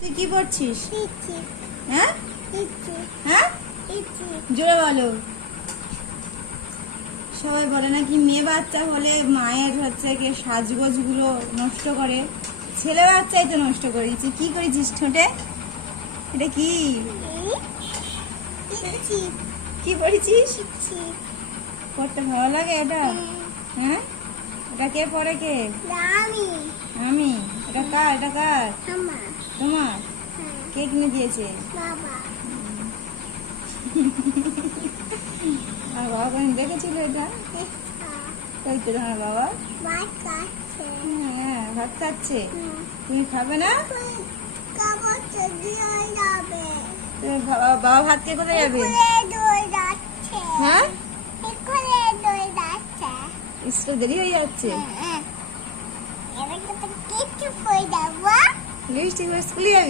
তুই কি পড়ছিস? হ্যাঁ হ্যাঁ, জোরে বলো। সবাই বলে নাকি মেয়ে বাচ্চা হলে মায়ের হচ্ছে কি সাজগোজ গুলো নষ্ট করে, ছেলে বাচ্চাই তো নষ্ট করেছি। কি করেছিস ঠোঁটে? এটা কি কি পড়েছিস? পড়তে ভালো লাগে এটা? হ্যাঁ, এটা কে পড়ে? কে? আমি। এটা কার? এটা কার? তোমার? কে কিনে দিয়েছে? আর বাবা কোনদিন দেখেছিল এটা? ওই তো তোমার বাবা। হ্যাঁ, ভাত খাচ্ছে। তুমি খাবে না? বাবা ভাত খেয়ে কোথায় যাবে? হ্যাঁ, স্কুল দেরি হয়ে যাচ্ছে। লিপস্টিক স্কুলে যাবে?